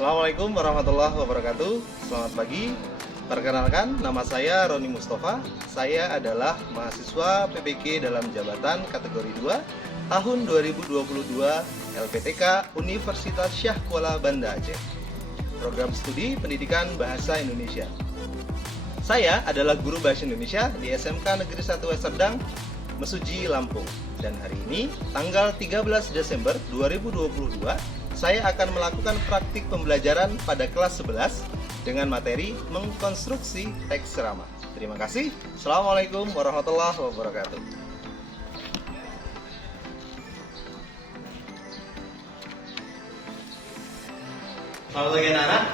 Assalamualaikum warahmatullahi wabarakatuh. Selamat pagi. Perkenalkan, nama saya Roni Mustafa. Saya adalah mahasiswa PPG dalam jabatan kategori 2 tahun 2022 LPTK Universitas Syah Kuala Banda Aceh. Program studi pendidikan bahasa Indonesia. Saya adalah guru bahasa Indonesia di SMK Negeri 1 Serdang, Mesuji, Lampung. Dan hari ini, tanggal 13 Desember 2022, saya akan melakukan praktik pembelajaran pada kelas 11 dengan materi mengkonstruksi teks ceramah. Terima kasih. Assalamualaikum warahmatullahi wabarakatuh. Selamat pagi anak-anak.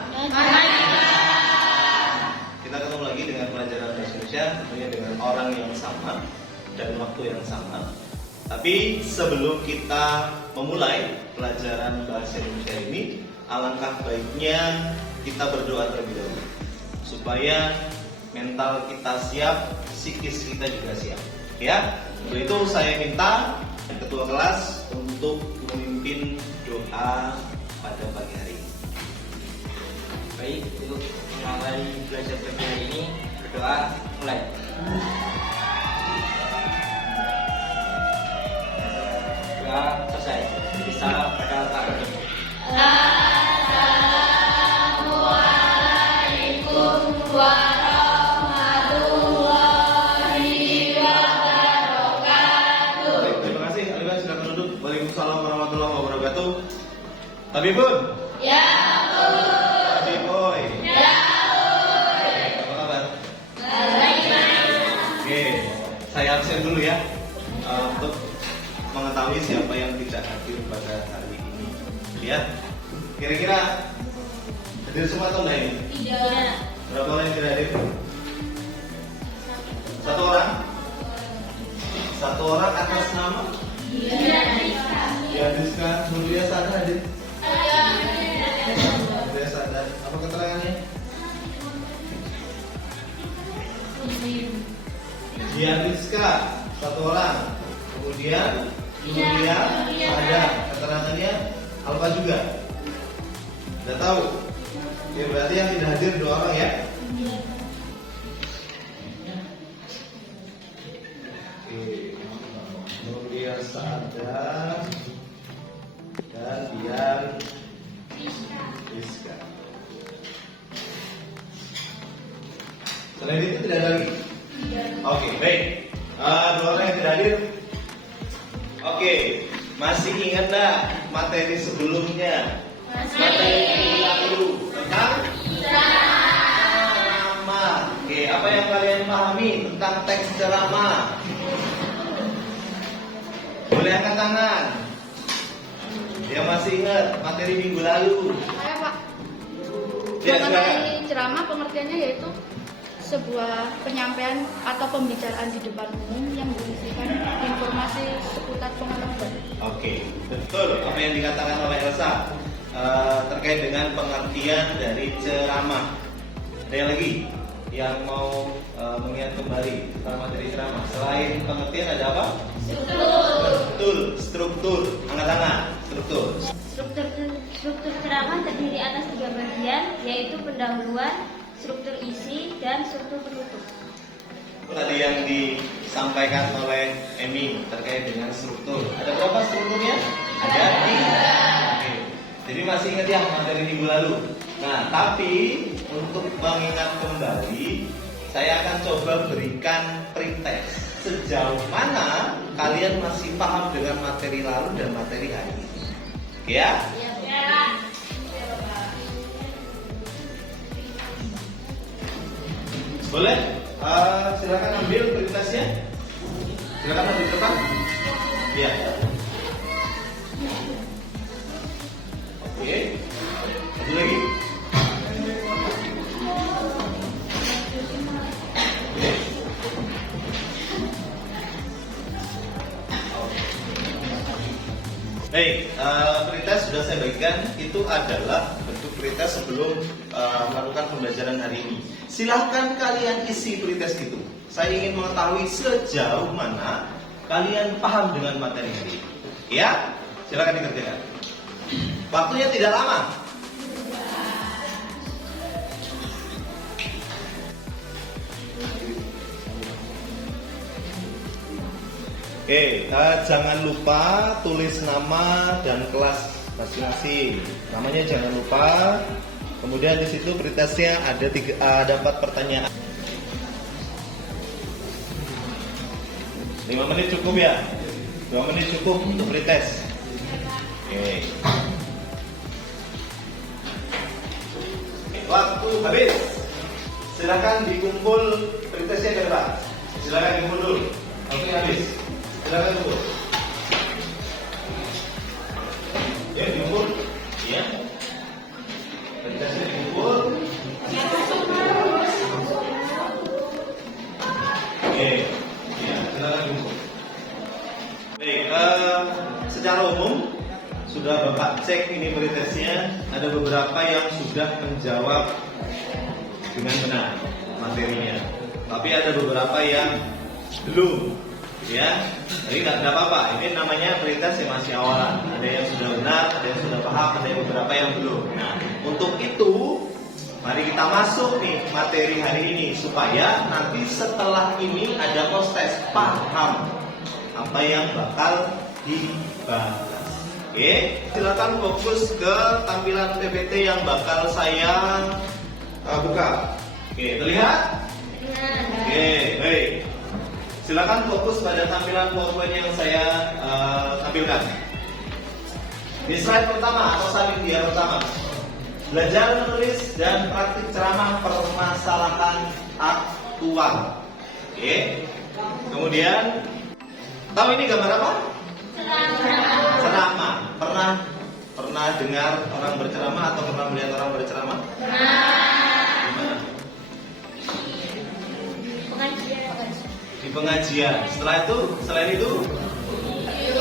Kita ketemu lagi dengan pelajaran bahasa Indonesia, tentunya dengan orang yang sama dan waktu yang sama. Tapi sebelum kita memulai pelajaran bahasa Indonesia ini, alangkah baiknya kita berdoa terlebih dahulu supaya mental kita siap, psikis kita juga siap. Ya, untuk itu saya minta ketua kelas untuk memimpin doa pada pagi hari ini. Baik, untuk mengawali belajar pagi hari ini, berdoa mulai. Doa selesai. Bisa pada Pak Roni. Assalamualaikum warahmatullahi wabarakatuh. Baik, terima kasih. Alibah silakan duduk. Waalaikumsalam warahmatullahi wabarakatuh. Tabibun. Ya Bu. Tabiboy. Ya Bu. Apa kabar? Baik. Oke, saya absen dulu ya untuk mengetahui siapa yang tidak hadir pada hari ini. Ya, kira-kira hadir semua atau enggak ini? Tidak. Berapa orang yang tidak hadir? Satu orang? Satu orang atas nama? Ya, Rizka. Nuria Sadar hadir? Nuria Sadar. Apa keterangannya? Dia Rizka, satu orang. Kemudian Nuria Sadar. Keterangannya Alfa juga. Sudah tahu? Ya, berarti yang tidak hadir 2 orang ya? Nuria Sadar dan Dian Rizka. Selain itu tidak ada lagi? Oke, baik. 2 orang yang tidak hadir. Oke, masih ingat enggak materi sebelumnya? Materi minggu lalu tentang ceramah. Oke, apa yang kalian pahami tentang teks ceramah? Boleh angkat tangan. Dia masih ingat materi minggu lalu. Saya Pak, Ya, silakan. mengenai ceramah pengertiannya yaitu sebuah penyampaian atau pembicaraan di depan umum yang berisikan informasi seputar pengetahuan. Oke, betul apa yang dikatakan oleh Elsa terkait dengan pengertian dari ceramah. Ada yang lagi yang mau mengingat kembali tentang materi ceramah? Selain pengertian ada apa? Betul, struktur. Angkat tangan. Struktur. Struktur ceramah terdiri atas 3 bagian, yaitu pendahuluan, struktur isi, dan struktur penutup. Tadi yang disampaikan oleh Emi terkait dengan struktur. Ada berapa strukturnya? Ada 3. Oke. Jadi masih ingat ya materi minggu lalu. Nah, tapi untuk mengingat kembali, saya akan coba berikan pretest. Sejauh mana kalian masih paham dengan materi lalu dan materi hari ini? Oke ya? Boleh? Silakan ambil pretestnya. Silakan ambil depan. Iya. Oke. Satu lagi. Oke. Baik, pretest sudah saya bagikan. Itu adalah bentuk pretest sebelum melakukan pembelajaran hari ini. Silahkan kalian isi pretest itu. Saya ingin mengetahui sejauh mana kalian paham dengan materi hari ini. Ya, silakan dikerjakan. Waktunya tidak lama. Oke, jangan lupa tulis nama dan kelas masing-masing. Namanya jangan lupa. Kemudian di situ pretestnya ada 4 pertanyaan. 5 menit cukup ya? 2 menit cukup untuk pretest. Oke. Waktu habis. Silakan dikumpul pretestnya ke depan. Silakan dikumpul dulu. Waktu habis. Silakan kumpul. Ya, dikumpul. Ya. Pretestnya dikumpul. Oke. Ya, silakan dikumpul. Baik, secara umum sudah Bapak cek ini pretestnya, ada beberapa yang sudah menjawab dengan benar materinya, tapi ada beberapa yang belum, ya. Jadi nggak apa-apa, ini namanya pretest yang masih awalan. Ada yang sudah benar, ada yang sudah paham, ada yang beberapa yang belum. Nah, untuk itu mari kita masuk nih materi hari ini supaya nanti setelah ini ada post test paham apa yang bakal dibahas. Oke, silakan fokus ke tampilan PPT yang bakal saya buka. Oke, terlihat? Oke, baik. Silakan fokus pada tampilan PowerPoint yang saya tampilkan. Di slide pertama atau slide media pertama, belajar menulis dan praktik ceramah permasalahan aktual. Oke. Kemudian, tahu ini gambar apa? Ceramah. Pernah dengar orang berceramah atau pernah melihat orang berceramah? Gimana? Di pengajian. Selain itu di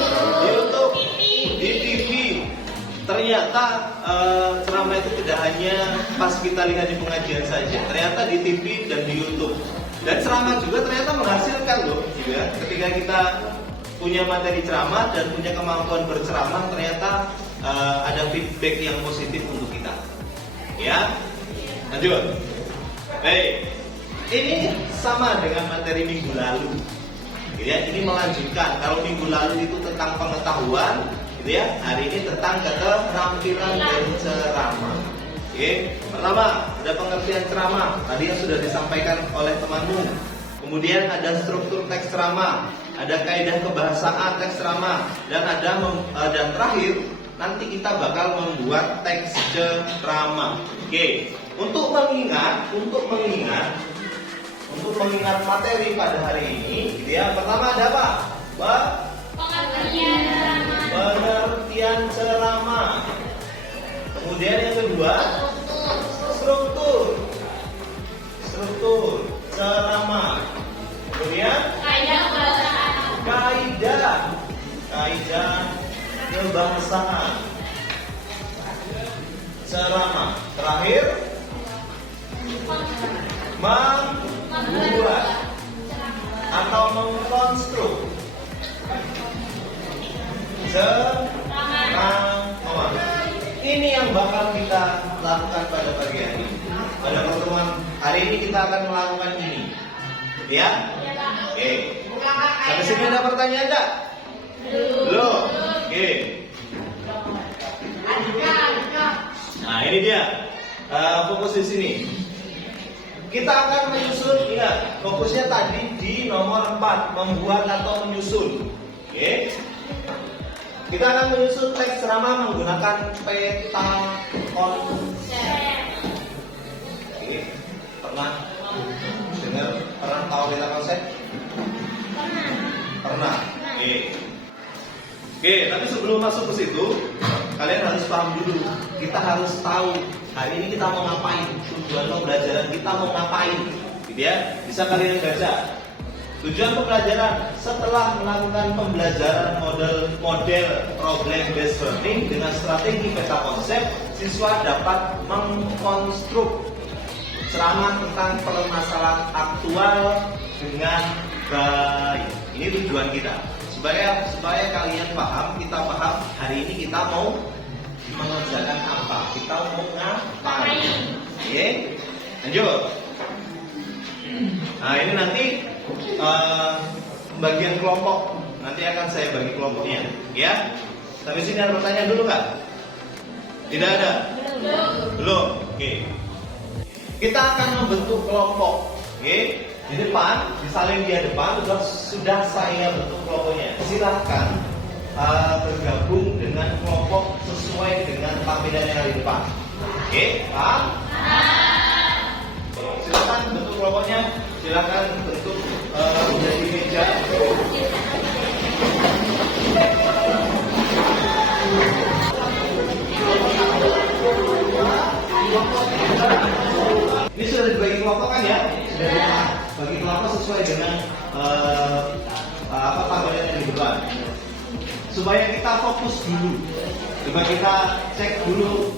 YouTube, di TV. Ternyata ceramah itu tidak hanya pas kita lihat di pengajian saja. Ternyata di TV dan di YouTube. Dan ceramah juga ternyata menghasilkan loh, gitu ya. Ketika kita punya materi ceramah dan punya kemampuan berceramah, ternyata ada feedback yang positif untuk kita. Ya, lanjut. Baik, ini sama dengan materi minggu lalu. Gitu ya, ini melanjutkan. Kalau minggu lalu itu tentang pengetahuan, gitu ya. Hari ini tentang keterampilan berceramah. Oke, pertama ada pengertian ceramah. Tadi yang sudah disampaikan oleh temanmu. Kemudian ada struktur teks ceramah, ada kaidah kebahasaan teks ceramah, dan dan terakhir nanti kita bakal membuat teks ceramah. Oke, untuk mengingat materi pada hari ini, gitu ya. Pertama ada apa? Pengertian ceramah. Kemudian yang kedua, struktur ceramah. Kemudian kaidah kebahasaan ceramah. Terakhir, membuat atau mengkonstruk ceramah. Ini yang bakal kita lakukan pada pagi hari. Pada pertemuan hari ini kita akan melakukan ini. Ya? Oke. Sampai sini ada pertanyaan enggak? Belum. Oke. Nah, ini dia. Fokus di sini. Kita akan menyusun, ingat, fokusnya tadi di nomor 4, membuat atau menyusun. Oke. Kita akan menyusun teks ceramah menggunakan peta konsep. Oke. Pernah tahu peta konsep? Pernah. Oke, tapi sebelum masuk ke situ, kalian harus paham dulu. Kita harus tahu hari ini kita mau ngapain, tujuan pembelajaran kita mau ngapain, gitu ya. Bisa kalian baca. Tujuan pembelajaran setelah melakukan pembelajaran model problem based learning dengan strategi peta konsep, siswa dapat mengkonstruk ceramah tentang permasalahan aktual dengan baik. Ini tujuan kita. Supaya kalian paham, kita paham hari ini kita mau mengerjakan apa, kita mau ngapain. Oke, lanjut. Nah, ini nanti pembagian kelompok. nanti akan saya bagi kelompoknya, ya. Tapi sini ada pertanyaan dulu nggak? Tidak ada? Belum. Oke. Kita akan membentuk kelompok. Oke. Di depan, disalin dia depan sudah saya bentuk kelompoknya. Silahkan bergabung dengan kelompok sesuai dengan tampilan yang ada di depan. Oke, paham? Silakan bentuk kelompoknya. Silakan bentuk menjadi meja. Ini sudah dibagi kelompok kan ya? Sudah dibagi kelompok sesuai dengan tampilan yang di depan. Supaya kita fokus dulu. Coba kita cek dulu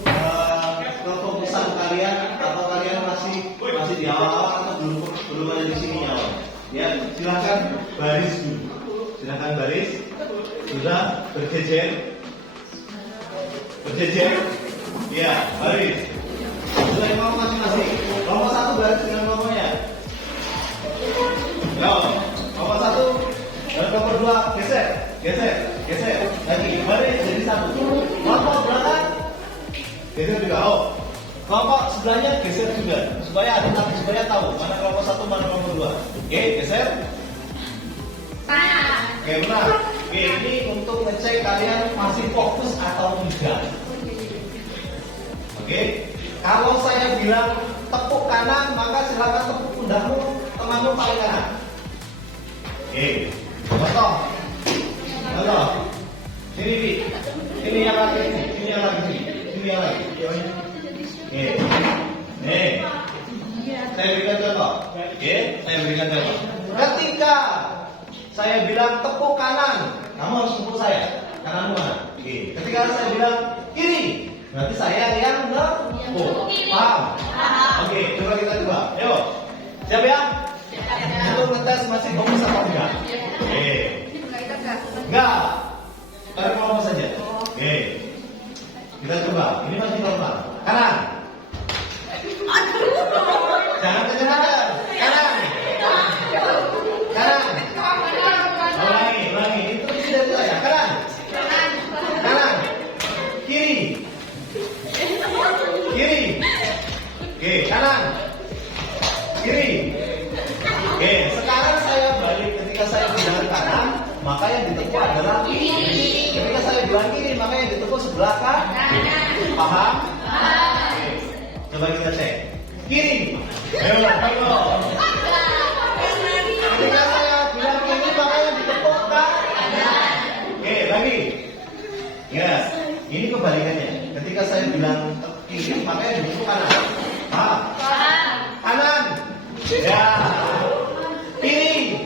kefokusan kalian, atau kalian masih di awal atau belum ada di sini awal. Ya, silakan baris dulu. Silakan baris. Sudah berjejer. Ya, baris. Sudah kelompok masing-masing. Kelompok satu baris dengan kelompoknya. Kelompok satu dan kelompok dua geser. Lagi baris jadi satu. Kelompok belakang geser juga. Kelompok sebelahnya geser juga. Supaya tahu mana kelompok satu mana kelompok dua. Oke, geser. Oke, benar. Oke, ini untuk ngecek kalian masih fokus atau tidak. Oke, kalau saya bilang tepuk kanan, maka silakan tepuk pundakmu, temanmu paling kanan. Oke, contoh. Ini yang lagi. Oke, saya berikan contoh. Ketika saya bilang tepuk kanan, kamu harus tepuk saya. Kananmu mana? Oke. Ketika saya bilang kiri, berarti saya yang nepuk. Paham? Oke, coba kita coba. Ayo. Siap ya? Untuk ngetes masih fokus atau enggak? Oke. Enggak. Tarik kelompok saja. Oke. Kita coba. Ini masih normal. Kanan. Jangan kencang. Kanan. Ulangi. Itu tidak saya. Kanan. Kiri. Oke, kanan. Kiri. Oke, sekarang saya balik. Ketika saya bilang kanan, maka yang ditempuh adalah kiri. Ketika saya bilang kiri, maka yang ditempuh sebelah kanan. Paham? Oke. Coba kita cek. Kiri. Ayo. Ketika saya bilang kiri, maka yang ditempuh kanan. Oke, lagi. Ya, ini kebalikannya. Ketika saya bilang kiri, maka yang ditempuh kanan. Paham? Kanan. Ya. Kiri.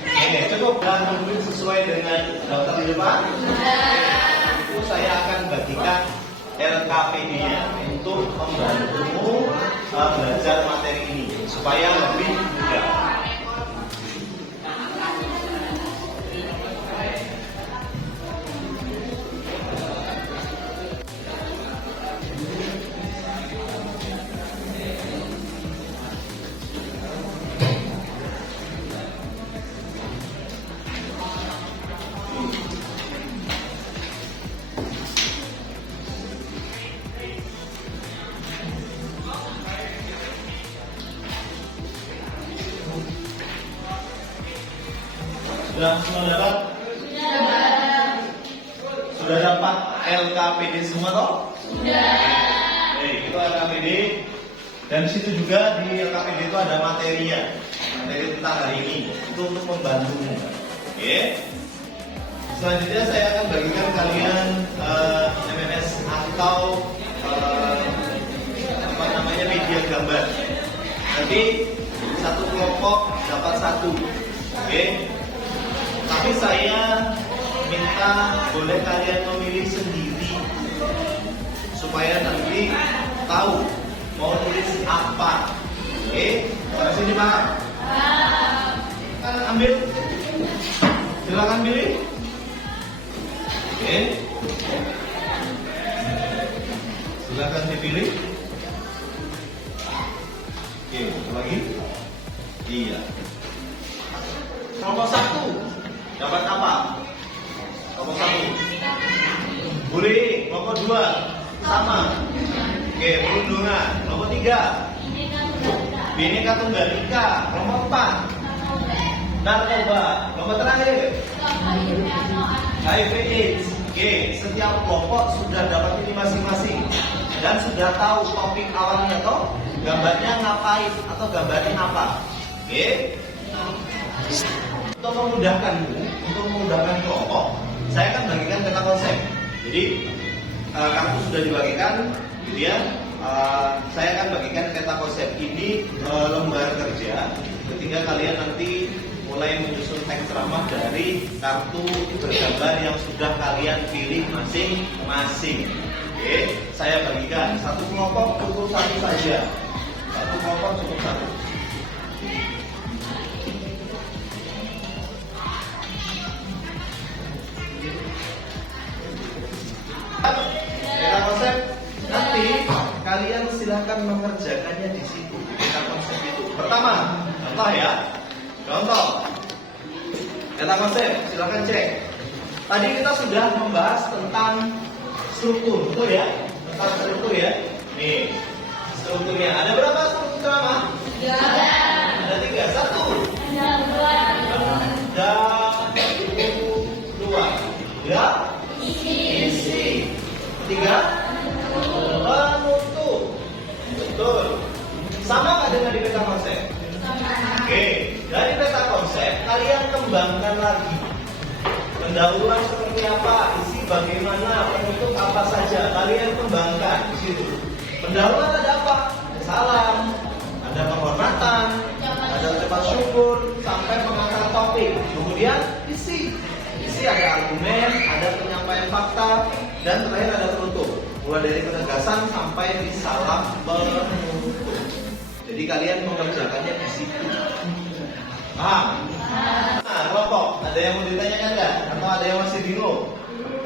Oke, cukup. Dan menulis sesuai dengan daftar di depan. Itu saya akan bagikan LKPD-nya untuk membantumu belajar materi ini supaya lebih mudah. Sudah dapat? Sudah dapat LKPD semua toh? Sudah. Itu LKPD. Dan di situ juga di LKPD itu ada materinya. Materi tentang hari ini. Itu untuk membantumu. Oke. Selanjutnya saya akan bagikan kalian MMS atau media gambar. Nanti satu kelompok dapat satu. Oke. Tapi saya minta boleh kalian memilih sendiri supaya nanti tahu mau tulis apa. Oke, sampai sini paham? Ambil, silakan pilih. Oke, silakan dipilih. Oke, lagi. Iya. Nomor 1. dapat apa? Kelompok 1. Bullying. Kelompok 2 sama. Oke, perundungan. Kelompok 3. Bineka Tunggal Ika. Kelompok 4. Narkoba. Kelompok terakhir. HIV AIDS. Oke, setiap kelompok sudah dapat ini masing-masing dan sudah tahu topik awalnya atau gambarnya ngapain atau gambarnya apa. Oke. Untuk memudahkan kelompok, saya akan bagikan peta konsep. Jadi kartu sudah dibagikan, gitu ya. Saya akan bagikan peta konsep ini lembar kerja. Ketika kalian nanti mulai menyusun teks ceramah dari kartu bergambar yang sudah kalian pilih masing-masing. Oke, saya bagikan satu kelompok cukup satu saja. Satu kelompok cukup satu. Peta konsep nanti kalian silahkan mengerjakannya di situ. Peta konsep itu. Pertama, contoh ya. Contoh, peta konsep, silakan cek. Tadi kita sudah membahas tentang struktur, betul ya? Tentang struktur ya. Nih, strukturnya. Ada berapa struktur ceramah? Ada 3. 1. Ada 2. Ya? Isi. 3. Penutup. Betul. Sama nggak dengan di peta konsep? Oke, dari peta konsep kalian kembangkan lagi. Pendahuluan seperti apa, isi bagaimana, penutup apa saja, kalian kembangkan di situ. Pendahuluan ada apa? Ada salam, ada penghormatan, ada ucapan syukur, sampai pengantar topik. Kemudian isi ada argumen, ada penyampaian fakta, dan terakhir ada penutup. Mulai dari penegasan sampai di salam penutup. Jadi kalian mengerjakannya di situ. Paham? Nah, kelompok, ada yang mau ditanyakan nggak? Atau ada yang masih bingung?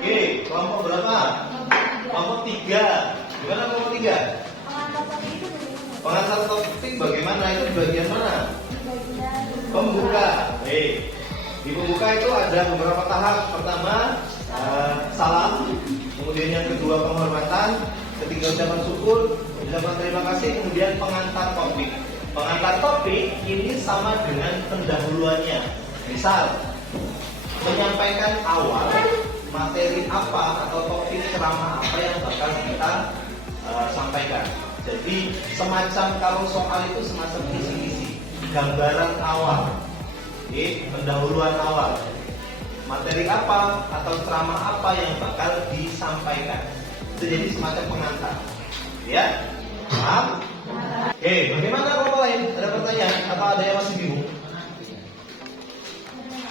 Oke, kelompok berapa? Kelompok 3. Gimana kelompok 3? Pengantar topik bagaimana? Itu di bagian mana? Pembuka. Di pembuka itu ada beberapa tahap. Pertama, salam. Kemudian yang kedua, penghormatan. Ketiga, ucapan syukur. Ucapan terima kasih. Kemudian pengantar topik. Pengantar topik ini sama dengan pendahuluannya. Misal, menyampaikan awal materi apa atau topik ceramah apa yang bakal kita sampaikan. Jadi semacam kalau soal itu semacam kisi-kisi, gambaran awal, pendahuluan awal, materi apa atau ceramah apa yang bakal disampaikan. Itu jadi semacam pengantar. Ya, paham? Oke, bagaimana kelompok lain? Ada pertanyaan? Atau ada yang masih bingung?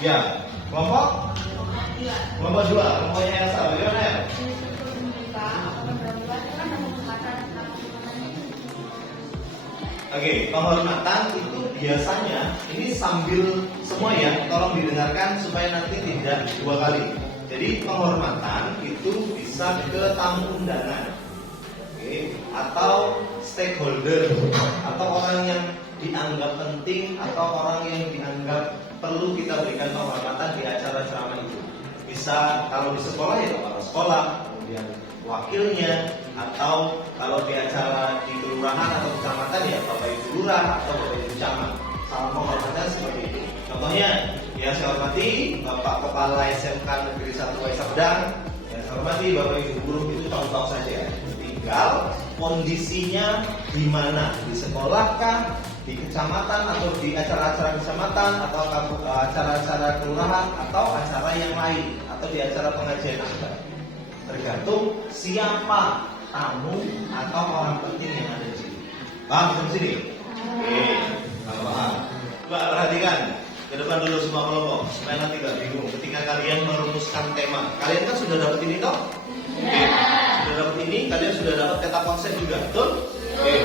Ya, kelompok 2, kelompoknya Elsa. Bagaimana ya? Oke, penghormatan itu biasanya ini sambil semua ya, tolong didengarkan supaya nanti tidak 2 kali. Jadi penghormatan itu bisa ke tamu undangan, atau stakeholder, atau orang yang dianggap penting, atau orang yang dianggap perlu kita berikan penghormatan di acara ceramah itu. Bisa kalau di sekolah ya kepala sekolah, kemudian wakilnya, atau kalau di acara di kelurahan atau kecamatan ya Bapak Ibu Lurah atau Bapak Ibu Camat. Salam penghormatan seperti itu. Contohnya, yang saya hormati Bapak Kepala SMK Negeri 1 Waisabdang, yang saya hormati Bapak Ibu Guru, itu contoh saja. Tinggal kondisinya di mana, di sekolah kah, di kecamatan atau di acara-acara kecamatan atau acara-acara kelurahan atau acara yang lain atau di acara pengajian akad. Tergantung siapa tamu atau orang penting yang ada di sini. Paham sampai sini? Oke, paham. Coba perhatikan ke depan dulu semua kelompok supaya nanti gak bingung ketika kalian merumuskan tema. Kalian kan sudah dapat ini toh? Oke, sudah dapat ini, kalian sudah dapat peta konsep juga, betul? Oke.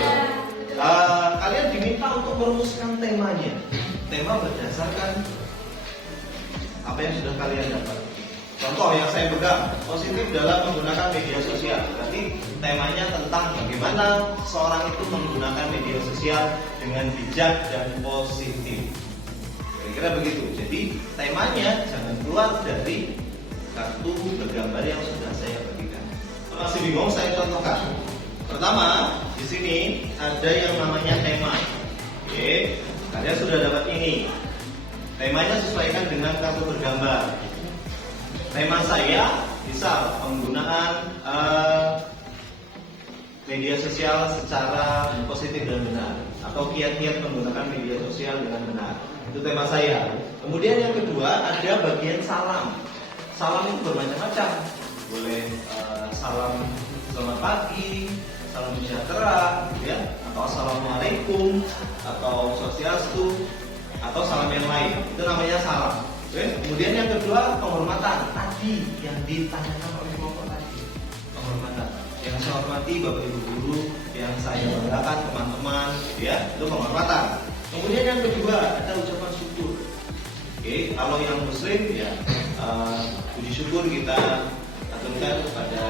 Kalian diminta untuk merumuskan temanya. Tema berdasarkan apa yang sudah kalian dapat. Contoh yang saya pegang, positif dalam menggunakan media sosial. Berarti temanya tentang bagaimana seorang itu menggunakan media sosial dengan bijak dan positif. Kira-kira begitu. Jadi temanya jangan keluar keluar dari kartu bergambar yang sudah saya bagikan. Kalau masih bingung, saya contohkan. Pertama, di sini ada yang namanya tema. Oke, kalian sudah dapat ini. Temanya sesuaikan dengan kartu bergambar. Tema saya, misal penggunaan media sosial secara positif dan benar, atau kiat-kiat menggunakan media sosial dengan benar. Itu tema saya. Kemudian yang kedua ada bagian salam. Salam itu bermacam-macam. Boleh salam selamat pagi, salam sejahtera, ya, atau assalamualaikum, atau swastiastu, atau salam yang lain. Itu namanya salam. Oke. Kemudian yang kedua penghormatan. Tadi yang ditanyakan oleh kelompok tadi, penghormatan. Yang saya hormati Bapak Ibu guru, yang saya banggakan teman-teman, ya, itu penghormatan. Kemudian yang kedua ada ucapan syukur. Oke, kalau yang muslim ya puji syukur kita aturkan kepada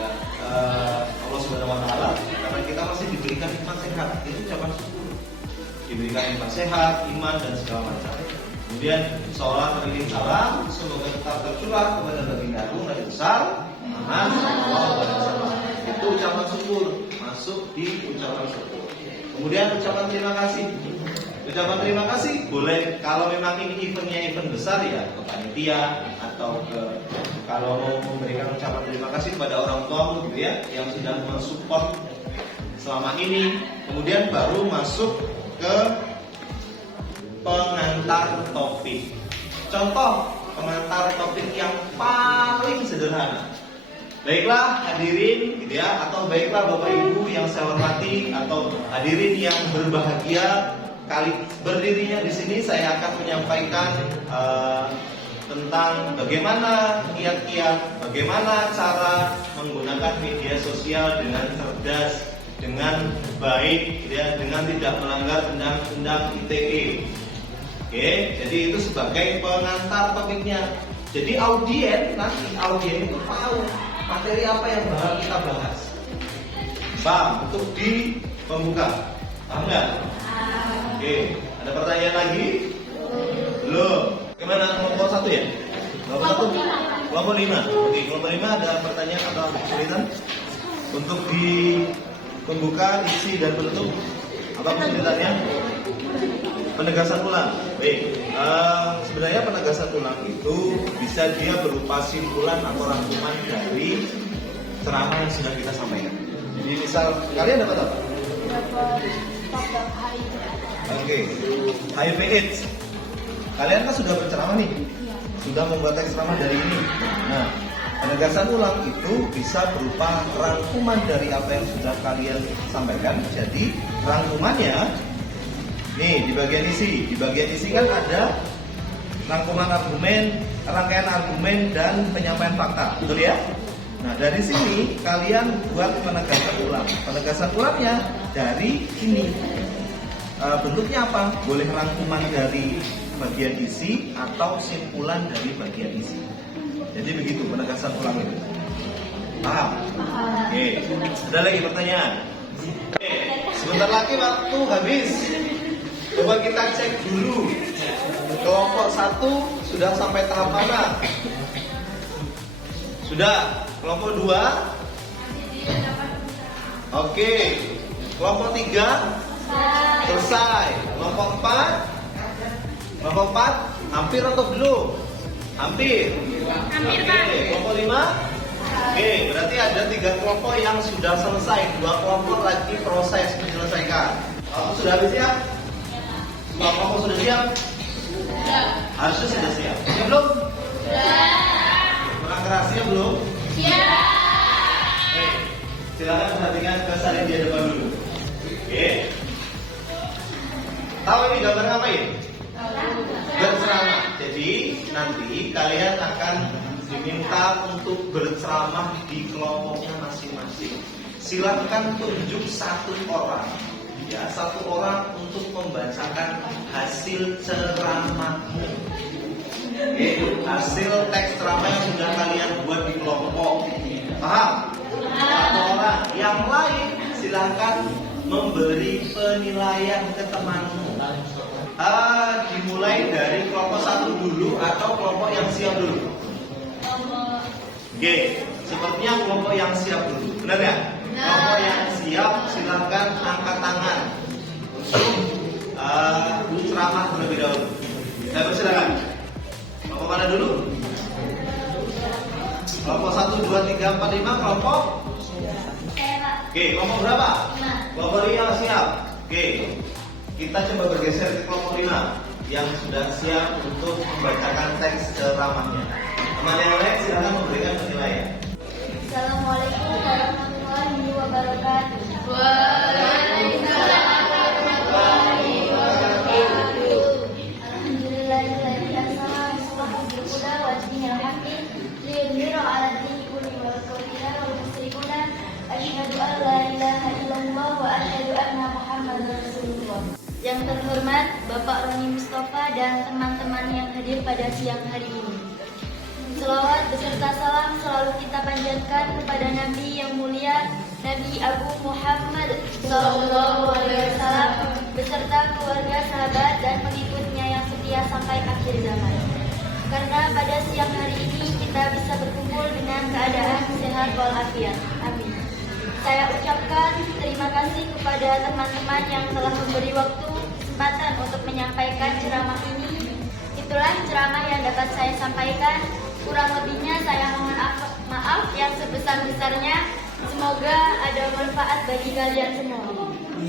Allah Subhanahu wa taala karena kita masih diberikan nikmat sehat. Itu ucapan syukur. Diberikan nikmat sehat, iman dan segala macam. Kemudian sholat beriring salam, semoga tetap tercurah kepada baginda agung Nabi besar Muhammad. Itu ucapan syukur, masuk di ucapan syukur. Kemudian ucapan terima kasih. Ucapan terima kasih boleh kalau memang ini eventnya event besar ya ke panitia atau kalau mau memberikan ucapan terima kasih kepada orang tua gitu ya yang sudah mensupport selama ini. Kemudian baru masuk ke pengantar topik. Contoh pengantar topik yang paling sederhana. Baiklah hadirin gitu ya, atau baiklah Bapak Ibu yang saya hormati atau hadirin yang berbahagia, kali berdirinya di sini saya akan menyampaikan tentang bagaimana kiat-kiat, bagaimana cara menggunakan media sosial dengan cerdas, dengan baik, gitu ya, dengan tidak melanggar undang-undang ITE. Oke, jadi itu sebagai pengantar topiknya. Jadi audien itu tahu materi apa yang bakal kita bahas. Paham? Untuk di pembuka. Paham nggak? Oke, ada pertanyaan lagi? Belum. Gimana kelompok 1 ya? Kelompok 1? Kelompok 5. Oke, kelompok 5 ada pertanyaan atau kesulitan? Untuk di pembuka, isi dan penutup. Apa kesulitannya? Penegasan ulang. Baik. Sebenarnya penegasan ulang itu bisa dia berupa simpulan atau rangkuman dari ceramah yang sudah kita sampaikan. Jadi misal kalian dapat apa? Dapat HIV. Oke, HIV/AIDS. Kalian kan sudah berceramah nih, sudah membuat teks ceramah dari ini. Nah, penegasan ulang itu bisa berupa rangkuman dari apa yang sudah kalian sampaikan. Jadi rangkumannya, nih di bagian isi. Di bagian isi kan ada rangkuman argumen, rangkaian argumen dan penyampaian fakta, betul ya? Nah dari sini kalian buat penegasan ulang. Penegasan ulangnya dari ini. Bentuknya apa? Boleh rangkuman dari bagian isi atau simpulan dari bagian isi. Jadi begitu penegasan ulang itu. Paham? Oke. Ada lagi pertanyaan? Oke. Sebentar lagi waktu habis. Coba kita cek dulu. Kelompok 1 sudah sampai tahap mana? Sudah. Kelompok 2? Oke. Kelompok 3? Selesai. Kelompok 4? Kelompok 4 hampir atau belum? Hampir. Hampir, Pak. Kelompok 5? Oke, berarti ada 3 kelompok yang sudah selesai. 2 kelompok lagi proses menyelesaikan. Sudah habis ya? Semua kelompok sudah siap? Sudah. Harusnya sudah siap. Ya belum? Sudah. Kurang kerasnya belum? Siap. Oke, silakan perhatikan kesan di depan dulu. Oke. Tahu ini gambar ngapain? Berceramah. Jadi nanti kalian akan diminta untuk berceramah di kelompoknya masing-masing. Silakan tunjuk 1 orang. Ya, 1 orang untuk membacakan hasil ceramahmu. Hasil teks ceramah yang sudah kalian buat di kelompok. Paham? 1 orang. Yang lain silakan memberi penilaian ke temanmu. Dimulai dari kelompok 1 dulu atau kelompok yang siap dulu? Oke, sepertinya kelompok yang siap dulu, benar ya? Kelompok yang siap, silakan angkat tangan untuk ceramah terlebih dahulu. Saya persilakan. Kelompok mana dulu? Kelompok 1, 2, 3, 4, 5. Kelompok? Oke, kelompok berapa? Kelompok 5 siap. Oke, kita coba bergeser ke kelompok 5 yang sudah siap untuk membacakan teks ceramahnya. Teman yang lain silakan memberikan penilaian. Assalamualaikum warahmatullahi wabarakatuh. Waalaikumsalam warahmatullahi wabarakatuh. Alhamdulillahilladzi arsala rasulahu bil huda wa dinil haqqi liyudhhirahu 'ala dini kulli wa kafara wal musyrikuna asyhadu an la ilaha illallah wa asyhadu anna muhammadar rasulullah. Yang terhormat Bapak Roni Mustofa dan teman-teman yang hadir pada siang hari ini. Selawat beserta salam selalu kita panjatkan kepada Nabi yang mulia, Nabi Abu Muhammad SAW, beserta keluarga, sahabat, dan pengikutnya yang setia sampai akhir zaman. Karena pada siang hari ini kita bisa berkumpul dengan keadaan sehat walafiat. Amin. Saya ucapkan terima kasih kepada teman-teman yang telah memberi waktu kesempatan untuk menyampaikan ceramah ini. Itulah ceramah yang dapat saya sampaikan. Kurang lebihnya saya mohon maaf yang sebesar-besarnya. Semoga ada manfaat bagi kalian semua.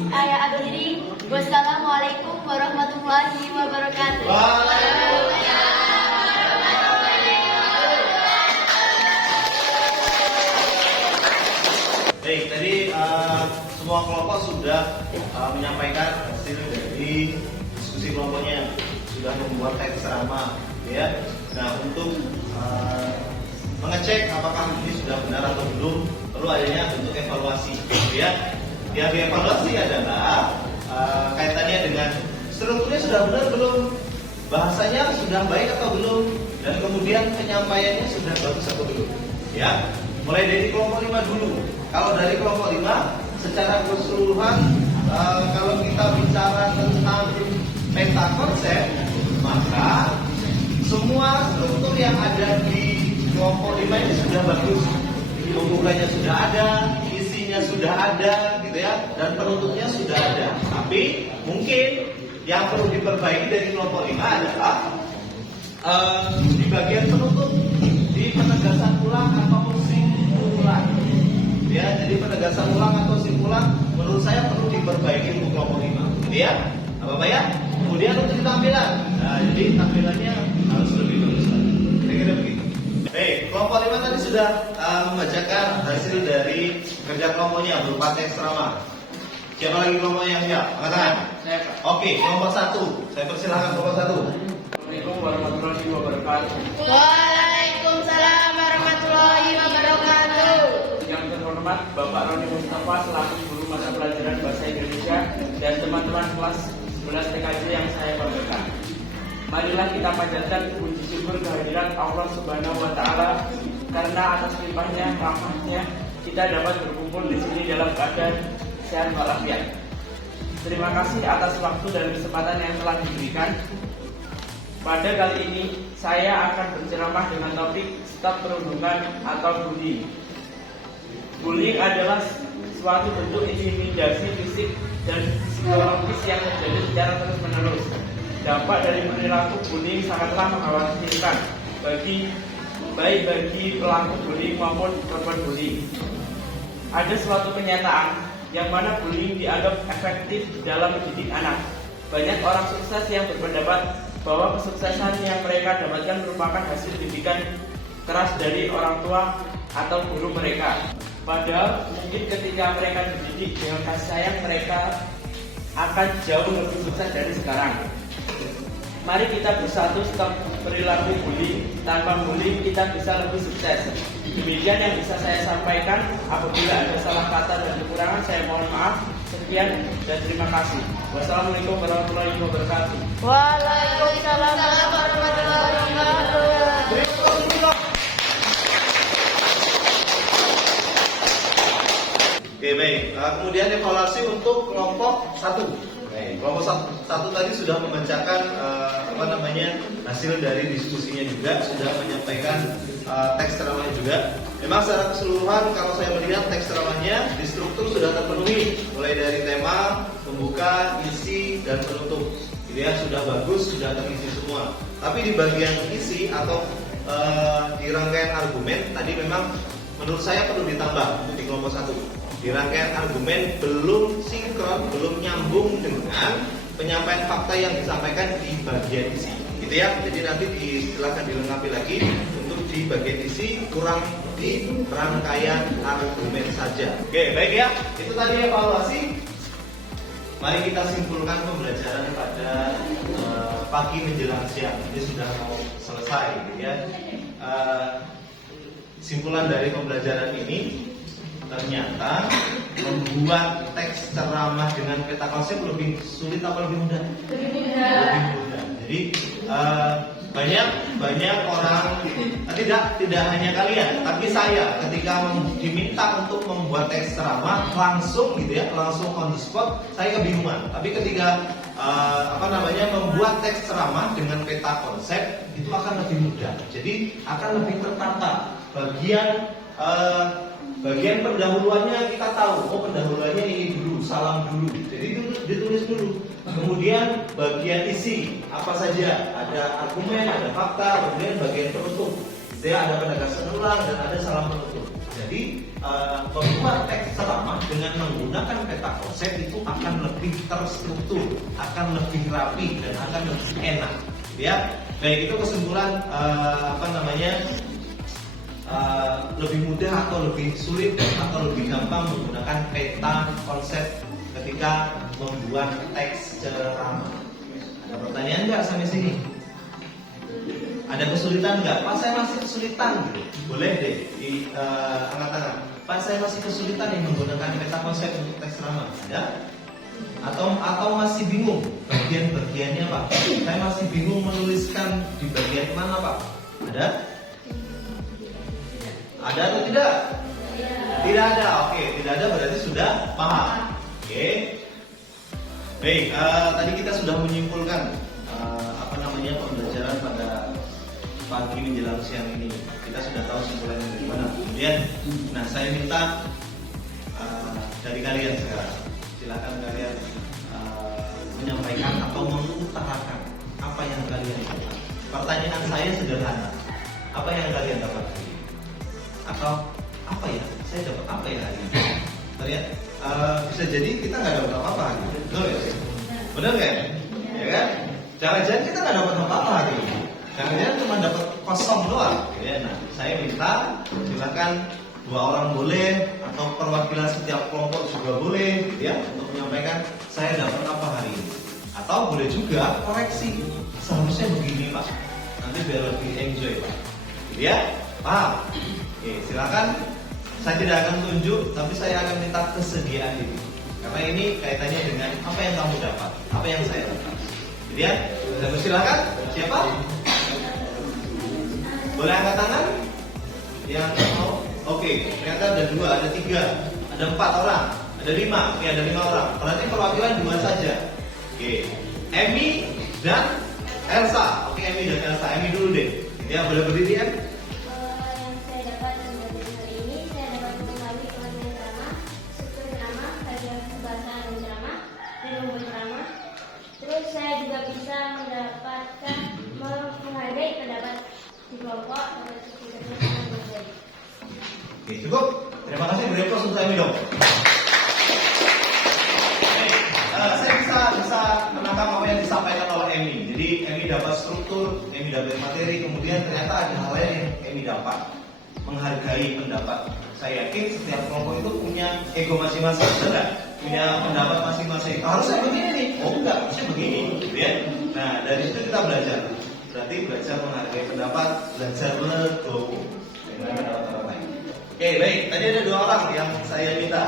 Saya akhiri. Wassalamualaikum warahmatullahi wabarakatuh. Baik, tadi semua kelompok sudah menyampaikan hasil dari diskusi kelompoknya, sudah membuat teks ceramah, ya. Nah, untuk mengecek apakah ini sudah benar atau belum, perlu adanya untuk evaluasi, ya. Yang dievaluasi adalah kaitannya dengan strukturnya sudah benar belum, bahasanya sudah baik atau belum, dan kemudian penyampaiannya sudah bagus atau belum, ya. Mulai dari kelompok 5 dulu. Kalau dari kelompok 5, secara keseluruhan, kalau kita bicara tentang peta konsep, maka semua struktur yang ada di kelompok 5 ini sudah bagus. Pembukaannya sudah ada, isinya sudah ada, gitu ya, dan penutupnya sudah ada. Tapi mungkin yang perlu diperbaiki dari kelompok 5 adalah di bagian penutup, di penegasan ulang atau simpulan. Ya, jadi penegasan ulang atau simpulan menurut saya perlu diperbaiki untuk kelompok 5. Gitu ya, apa ya? Kemudian untuk tampilan, nah, jadi tampilannya harus lebih bagus lagi. Kira-kira begitu. Baik, kelompok 5 tadi sudah membacakan hasil dari kerja kelompoknya berupa teks ceramah. Siapa lagi kelompoknya yang siap? Angkat tangan. Saya Pak. Oke, kelompok 1. Saya persilahkan kelompok 1. Assalamualaikum warahmatullahi wabarakatuh. Waalaikumsalam warahmatullahi wabarakatuh. Yang terhormat Bapak Roni Mustofa selaku guru mata pelajaran Bahasa Indonesia dan teman-teman kelas 11 TKJ yang saya banggakan. Marilah kita panjatkan puji syukur kehadiran Allah Subhanahu wa taala karena atas limpahnya rahmatnya kita dapat berkumpul di sini dalam keadaan sehat walafiat. Terima kasih atas waktu dan kesempatan yang telah diberikan. Pada kali ini saya akan berceramah dengan topik stop perundungan atau bullying. Bullying adalah suatu bentuk intimidasi fisik dan psikologis yang terjadi secara terus-menerus. Dampak dari perilaku bullying sangatlah mengkhawatirkan baik bagi pelaku bullying maupun korban bullying. Ada suatu kenyataan yang mana bullying dianggap efektif dalam mendidik anak. Banyak orang sukses yang berpendapat bahwa kesuksesan yang mereka dapatkan merupakan hasil didikan keras dari orang tua atau guru mereka. Padahal mungkin ketika mereka dididik dengan kasih sayang, mereka akan jauh lebih sukses dari sekarang. Mari kita bersatu stop perilaku bullying. Tanpa bullying kita bisa lebih sukses. Demikian yang bisa saya sampaikan. Apabila ada salah kata dan kekurangan, saya mohon maaf. Sekian dan terima kasih. Wassalamualaikum warahmatullahi wabarakatuh. Waalaikumsalam warahmatullahi wabarakatuh. Oke, baik. Kemudian evaluasi untuk kelompok 1. Kelompok satu tadi sudah membacakan hasil dari diskusinya juga, sudah menyampaikan teks ceramahnya juga. Memang secara keseluruhan kalau saya melihat teks ceramahnya di struktur sudah terpenuhi, mulai dari tema, pembuka, isi, dan penutup. Gitu ya, sudah bagus, sudah terisi semua. Tapi di bagian isi atau di rangkaian argumen tadi memang menurut saya perlu ditambah untuk di kelompok 1. Di rangkaian argumen belum sinkron, belum nyambung dengan penyampaian fakta yang disampaikan di bagian isi. Gitu ya. Jadi nanti silakan dilengkapi lagi untuk di bagian isi, kurang di rangkaian argumen saja. Oke, baik ya. Itu tadi evaluasi. Mari kita simpulkan pembelajaran pada pagi menjelang siang. Ini sudah mau selesai, gitu ya. Simpulan dari pembelajaran ini, ternyata membuat teks ceramah dengan peta konsep lebih sulit apa lebih mudah? Lebih mudah. Jadi banyak orang, tidak hanya kalian, tapi saya ketika diminta untuk membuat teks ceramah langsung gitu ya, langsung on the spot, saya kebingungan. Tapi ketika membuat teks ceramah dengan peta konsep itu akan lebih mudah. Jadi akan lebih tertata. Bagian pendahuluannya kita tahu, pendahuluannya ini dulu, salam dulu. Jadi ditulis dulu. Kemudian bagian isi apa saja, ada argumen, ada fakta, kemudian bagian penutup. Jadi ada penegasan ulang dan ada salam penutup. Jadi membuat teks ceramah dengan menggunakan peta konsep itu akan lebih terstruktur, akan lebih rapi dan akan lebih enak. Ya, baik itu kesimpulan lebih mudah atau lebih sulit atau lebih gampang menggunakan peta konsep ketika membuat teks ceramah. Ada pertanyaan nggak sampai sini? Ada kesulitan nggak? Pak, saya masih kesulitan gitu. Boleh deh angkat tangan. Pak, saya masih kesulitan nih menggunakan peta konsep untuk teks ceramah. Ada? Atau masih bingung bagian-bagiannya Pak? Saya masih bingung menuliskan di bagian mana Pak? Ada? Ada atau tidak? Tidak ada. Oke, tidak ada berarti sudah paham. Oke. Baik, tadi kita sudah menyimpulkan pembelajaran pada pagi menjelang siang ini. Kita sudah tahu simpulannya dari mana. Kemudian, saya minta dari kalian sekarang, silakan kalian menyampaikan atau mengutarakan apa yang kalian dapat. Pertanyaan saya sederhana. Apa yang kalian dapat? Atau apa ya? Saya dapat apa ya hari ini? Lihat, bisa jadi kita nggak dapat apa-apa hari ini. Betul ya? Benar nggak? Ya kan? Jangan-jangan kita nggak dapat apa-apa hari ini. Jangan-jangan cuma dapat kosong doang. Ya, nah, saya minta silakan 2 orang boleh atau perwakilan setiap kelompok juga boleh, ya, untuk menyampaikan saya dapat apa hari ini. Atau boleh juga koreksi. Seharusnya begini Pak. Nanti biar lebih enjoy Pak. Ya, paham? Oke, silakan. Saya tidak akan tunjuk, tapi saya akan minta kesediaan ini. Karena ini kaitannya dengan apa yang kamu dapat, apa yang saya dapat. Ya, silakan. Siapa? Boleh angkat tangan? Yang mau? Oke, ternyata ada 2, ada 3, ada 4 orang, ada 5. Oke, ada 5 orang. Berarti perwakilan 2 saja. Oke, Emi dan Elsa. Oke, Emi dan Elsa. Emi dulu deh. Ya, boleh berdiri ya? Saya juga bisa mendapatkan menghargai pendapat di kelompok dan juga. Oke, cukup. Terima kasih. Beri aplaus untuk Emi dong. Saya bisa menangkap apa yang disampaikan oleh Emi. Jadi Emi dapat struktur, Emi dapat materi, kemudian ternyata ada hal lain yang Emi dapat, menghargai pendapat. Saya yakin setiap kelompok itu punya ego masing-masing, benar? Punya pendapat masing-masing. Harusnya begini nih, enggak, harusnya begini, gitu ya. Nah, dari situ kita belajar. Berarti belajar menghargai pendapat, belajar legowo dengan pendapat orang lain. Oke, baik. Tadi ada 2 orang yang saya minta.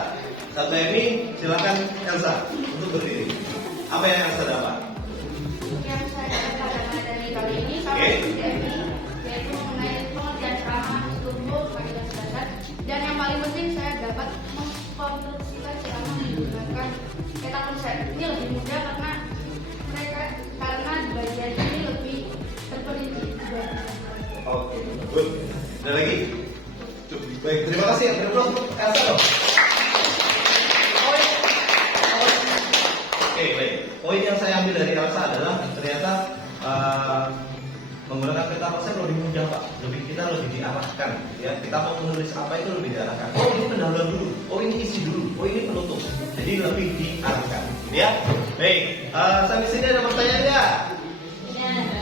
Satu Emi, silakan Elsa untuk berdiri. Apa yang Elsa dapat? Yang saya dapat dari kali ini sama seperti Emi, yaitu mengenai pengertian ceramah, struktur, pembagian standar, dan yang paling penting saya dapat mengkonstruksikan ceramah menggunakan peta konsep. Ini lebih mudah karena Oke, good. Ada lagi? Baik, terima kasih ya. Beri untuk Elsa dong. Oke, baik. Poin yang saya ambil dari Elsa adalah ternyata menggunakan peta konsep lebih mudah Pak. Kita lebih diarahkan, ya. Kita mau menulis apa itu lebih diarahkan. Oh ini pendahuluan dulu, oh ini isi dulu, oh ini penutup. Jadi lebih diarahkan, ya. Baik, sampai sini ada pertanyaan nggak?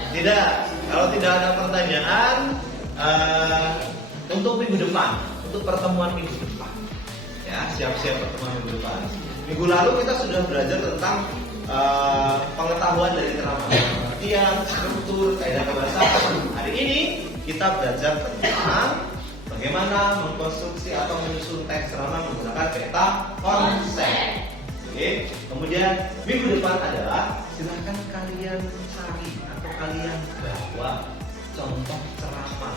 Tidak. Kalau tidak ada pertanyaan, untuk minggu depan, untuk pertemuan minggu depan, ya siap-siap pertemuan minggu depan. Minggu lalu kita sudah belajar tentang pengetahuan dari ceramah, artian, struktur, kaidah kebahasaan. Hari ini kita belajar tentang bagaimana mengkonstruksi atau menyusun teks ceramah menggunakan peta konsep. Oke. Kemudian minggu depan adalah silakan kalian cari atau kalian bawa contoh ceramah.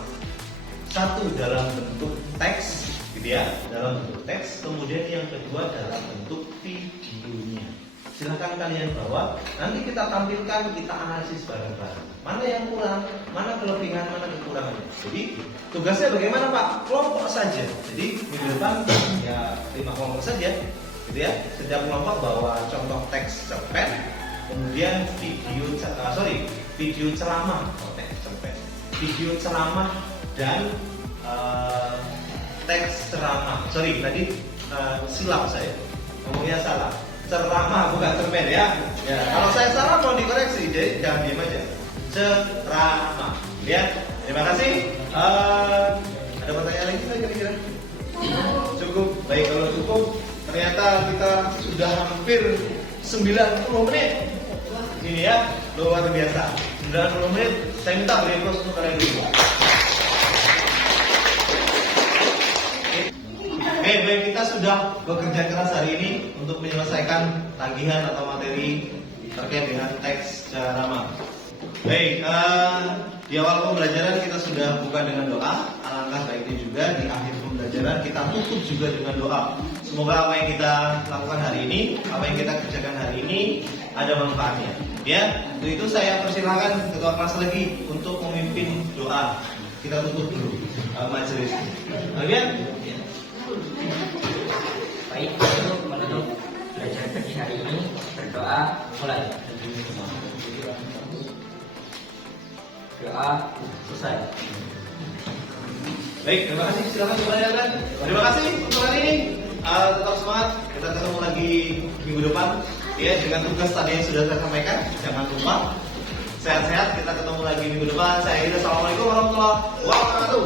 Satu dalam bentuk teks, gitu ya, dalam bentuk teks. Kemudian yang kedua dalam bentuk videonya. Silahkan kalian bawa, nanti kita tampilkan, kita analisis bareng-bareng. Mana yang kurang, mana kelebihan, mana kekurangannya. Jadi tugasnya bagaimana Pak? Kelompok saja. Jadi minggu depan ya 5 kelompok saja, gitu ya. Setiap kelompok bawa contoh teks cerpen, kemudian video ceramah, video ceramah dan teks ceramah. Tadi silap saya, ngomongnya salah. Ceramah bukan cerpen ya. Ya, kalau saya salah mau dikoreksi, jadi jangan diam aja. Ceramah. Ya, terima kasih. Ada pertanyaan lagi kira-kira? Cukup. Baik, kalau cukup, ternyata kita sudah hampir 90 menit. Ini ya, luar biasa. 90 menit. Saya minta beri plus untuk kalian dulu. Oke, baik, kita sudah bekerja keras hari ini untuk menyelesaikan tagihan atau materi terkait dengan teks ceramah. Baik, di awal pembelajaran kita sudah buka dengan doa. Alangkah baiknya juga di akhir pembelajaran kita tutup juga dengan doa. Semoga apa yang kita lakukan hari ini, apa yang kita kerjakan hari ini ada manfaatnya. Ya, untuk itu saya persilakan ketua kelas lagi untuk memimpin doa. Kita tutup dulu majelis. Kalian? Baik, untuk menutup belajar pagi hari ini, berdoa mulai. Doa selesai. Baik, terima kasih. Silakan kembali. Terima kasih untuk hari ini. Tetap semangat. Kita ketemu lagi minggu depan. Ya, dengan tugas tadi yang sudah saya sampaikan. Jangan lupa. Sehat-sehat. Kita ketemu lagi minggu depan. Saya Ida. Assalamualaikum warahmatullahi wabarakatuh.